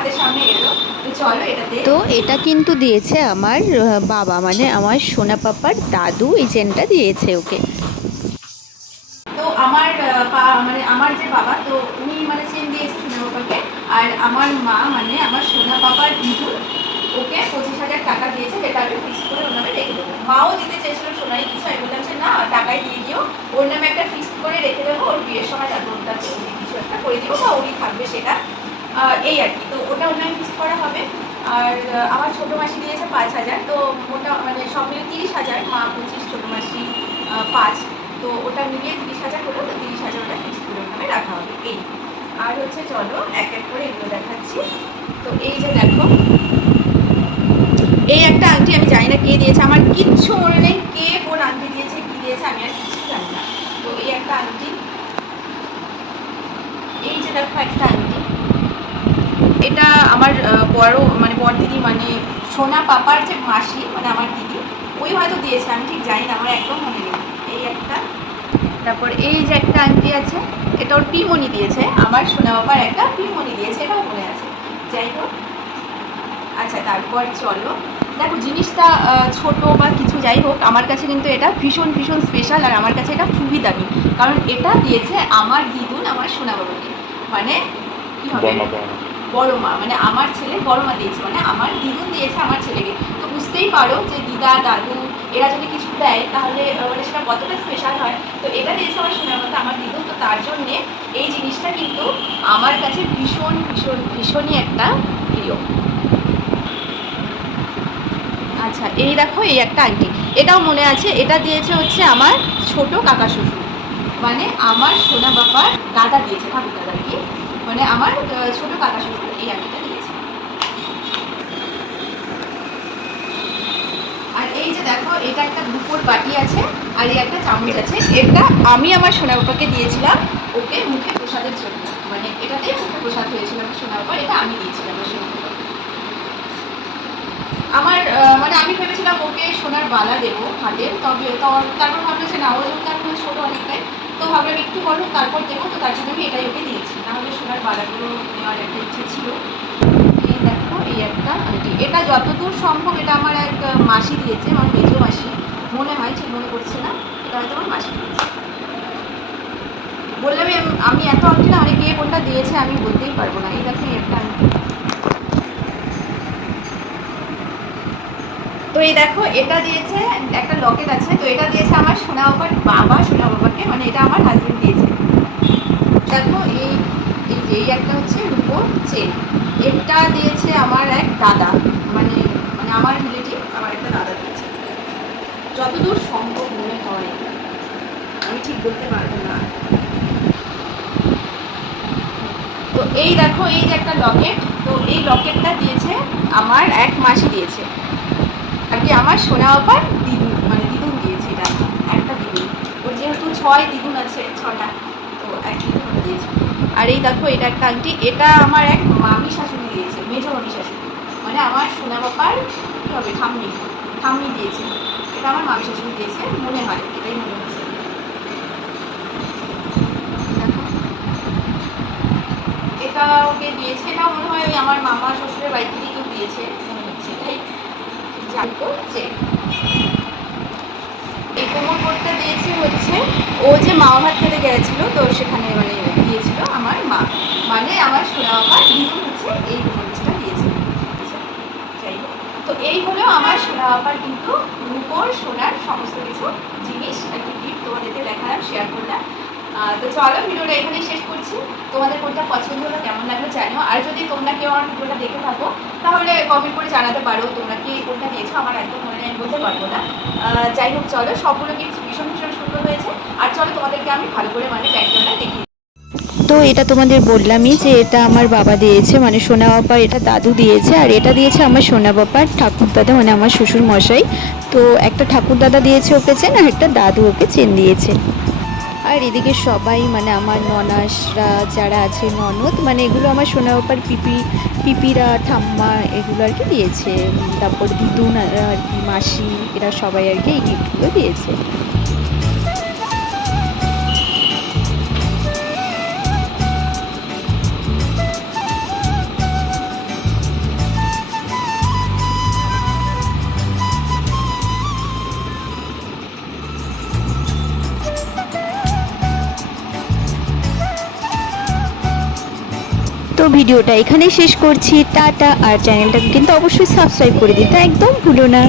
হাতের সামনে এলো। তো চলো এটাতে। তো এটা কিন্তু দিয়েছে আমার বাবা, মানে আমার সোনা পাপার দাদু এই চেনটা দিয়েছে ওকে। তো আমার মানে আমার যে বাবা, তো উনি মানে চেন দিয়েছে সোনা বাবাকে। আর আমার মা মানে আমার সোনা বাবার দিদুন ওকে 25,000 টাকা দিয়েছে, যেটা আমি ফিক্স করে ওর নামে রেখে দেবো। মাও দিতে চেয়েছিল সোনাই কিছু, আমি বললাম যে না, টাকাই দিয়ে দিও, ওর নামে একটা ফিক্সড করে রেখে দেবো, ওর বিয়ের সময় তারপর ওটাকে উনি কিছু একটা করে দিও বা উনি থাকবে সেটা, এই আর কি। তো ওটা ওর নামে ফিক্সড করা হবে। আর আমার ছোটো মাসি দিয়েছে 5,000, তো মোটা মানে সব মিলে 30,000, মা 25, ছোটো মাসি 5, তো ওটা মিলিয়ে 30,000 হলো। তো 30,000 ওটা ফিক্সড করে ওখানে রাখা হবে এই। আর হচ্ছে চলো এক এক করে এগুলো দেখাচ্ছি। তো এই যে দেখো, এই একটা আংটি, আমি জানি না কে দিয়েছে, আমার কিচ্ছু মনে নেই কে কোন আংটি দিয়েছে, কি দিয়েছে আমি আর কিছু জানি না। তো এই একটা আংটি, এই যে দেখো একটা আংটি, এটা আমার বড় মানে বড় দিদি মানে সোনা পাপার যে মাসি মানে আমার দিদি, ওই হয়তো দিয়েছে, আমি ঠিক জানি না, আমার একদম মনে নেই। এই একটা, তারপর এই যে একটা আংটি আছে, এটা ওর পিমনি দিয়েছে, আমার সোনা বাবার একটা পিমনি দিয়েছে, এটাও মনে আছে। যাই হোক, আচ্ছা তারপর চলো দেখো, জিনিসটা ছোট বা কিছু যাই হোক, আমার কাছে কিন্তু এটা ভীষণ ভীষণ স্পেশাল, আর আমার কাছে এটা খুবই দামি, কারণ এটা দিয়েছে আমার দিদুন আমার সোনা বাবাকে, মানে কি হবে বড় মা, মানে আমার ছেলে বড় মা দিয়েছে, মানে আমার দিদুন দিয়েছে আমার ছেলেকে। তো বুঝতেই পারো যে দিদা দাদু এরা যদি কিছু দেয় তাহলে মানে সেটা কতটা স্পেশাল হয়। তো এটা দিয়েছে আমার সোনার মতো আমার দিদুন, তো তার জন্যে এই জিনিসটা কিন্তু আমার কাছে ভীষণ ভীষণ ভীষণই একটা প্রিয়। আচ্ছা এই দেখো, এই একটা আংটি, এটাও মনে আছে, এটা দিয়েছে হচ্ছে আমার ছোট কাকা শ্বশুর, মানে আমার সোনা বাবার দাদা দিয়েছে, ঠাকুর দাদা কি, মানে আমার ছোট কাকা শ্বশুর এই আংটিটা দিয়েছে। আর এই যে দেখো, এটা একটা দুপুর বাটি আছে, আর এই একটা চামচ আছে, এটা আমি আমার সোনা বাবাকে দিয়েছিলাম ওকে মুখে প্রসাদের জন্য, মানে এটাতে মুখে প্রসাদ হয়েছিল আমার সোনা বাবার, এটা আমি দিয়েছিলাম আমার সোনা বাবাকে। আমার মানে আমি ভেবেছিলাম ওকে সোনার বালা দেবো হাতের, তবে তারপর ভাবলাম যে না, ও যেহেতু এখন ছোটো অনেকটাই, তো ভাবলাম একটু বড় তারপর দেবো, তো তার জন্য আমি এটাই ওকে দিয়েছি, নাহলে সোনার বালাগুলো নেওয়ার একটা ইচ্ছে ছিল। এই দেখো, এই একটা আংটি, এটা যতদূর সম্ভব এটা আমার এক মাসি দিয়েছে, আমার মেজো মাসি মনে হয়, ঠিক মনে করছে না, এটা হয়তো আমার মাসি দিয়েছে। বললাম আমি এত আংটি না, মানে কে কোনটা দিয়েছে আমি বলতেই পারবো না। এই দেখো, এই একটা আংটি, তো এই দেখো এটা দিয়েছে একটা লকেট আছে, তো এটা দিয়েছে আমার সোনা বাবার বাবা সোনা বাবাকে, মানে এটা আমার হাজবেন্ড দিয়েছে। দেখো এই যে এই একটা হচ্ছে রূপোর চেন, এটা দিয়েছে আমার এক দাদা, মানে মানে আমার রিলেটিভ, আমার একটা দাদা দিয়েছে, যতদূর সম্ভব মনে হয়, আমি ঠিক বলতে পারবো না। তো এই দেখো, এই যে একটা লকেট, তো এই লকেটটা দিয়েছে আমার এক মাসি দিয়েছে আর কি, আমার সোনা বাবার দিদুন, মানে দিদুন দিয়েছে, এটা একটা দিদুন, ওর যেহেতু 6 দিদুন আছে, 6টা, তো এক দিদুন ওটা দিয়েছে। আর এই দেখো, এটা একটা আংটি, এটা আমার এক মামি শাশুড়ি দিয়েছে, মেজো মামি শাশুড়ি, মানে আমার সোনা বাবার কী হবে ঠাম্মি, ঠাম্মি দিয়েছে, এটা আমার মামি শাশুড়ি দিয়েছে মনে হয়, এটাই মনে হচ্ছে। এটা ওকে দিয়েছে, এটাও মনে হয় ওই আমার মামা শ্বশুরের বাড়ি থেকে কেউ দিয়েছে মনে হচ্ছে, এটাই জানি করছে। এই কোমর কোটটা দিয়েছে হচ্ছে ও যে মামা ভাত খেতে গেছিলো, তো সেখানে মানে দিয়েছিল আমার মা, মানে আমার সোনা বাবার দিদুন হচ্ছে এই কোমরটা দিয়েছে। যাই হোক, তো এই হলো আমার সোনা বাবার কিন্তু রূপোর সোনার সমস্ত কিছু জিনিস একটা গিফট তোমাদেরকে দেখালাম, শেয়ার করলাম। তো চলো ভিডিওটা এখানেই শেষ করছি। তোমাদের কোনটা পছন্দ হলো, কেমন লাগলো জানিও, আর যদি তোমরা কেউ আমার ভিডিওটা দেখে থাকো তাহলে কমেন্ট করে জানাতে পারো তোমরা কি কোনটা দিয়েছো, আমার একদম মনে আমি বলতে পারবো না। যাই হোক, চলো সবগুলো গিফট ভীষণ ভীষণ সুন্দর হয়েছে। আর চলো তোমাদেরকে আমি ভালো করে মানে প্যাকেটটা দেখিয়ে। তো এটা তোমাদের বললামই যে এটা আমার বাবা দিয়েছে, মানে সোনা বাবার এটা দাদু দিয়েছে, আর এটা দিয়েছে আমার সোনা বাবার ঠাকুরদাদা, মানে আমার শ্বশুর মশাই। তো একটা ঠাকুরদাদা দিয়েছে ওকে চেন, আর একটা দাদু ওকে চেন দিয়েছে। আর এদিকে সবাই মানে আমার ননাসরা যারা আছে, ননদ, মানে এগুলো আমার সোনা বাবার পিপিরা ঠাম্মা এগুলো আর কি দিয়েছে, তারপর দিদুন আর কি মাসি, এরা সবাই আর কি এই গিফটগুলো দিয়েছে। তো ভিডিওটা এখানেই শেষ করছি, টাটা। আর চ্যানেলটাকে কিন্তু অবশ্যই সাবস্ক্রাইব করে দিতে একদম ভুলো না।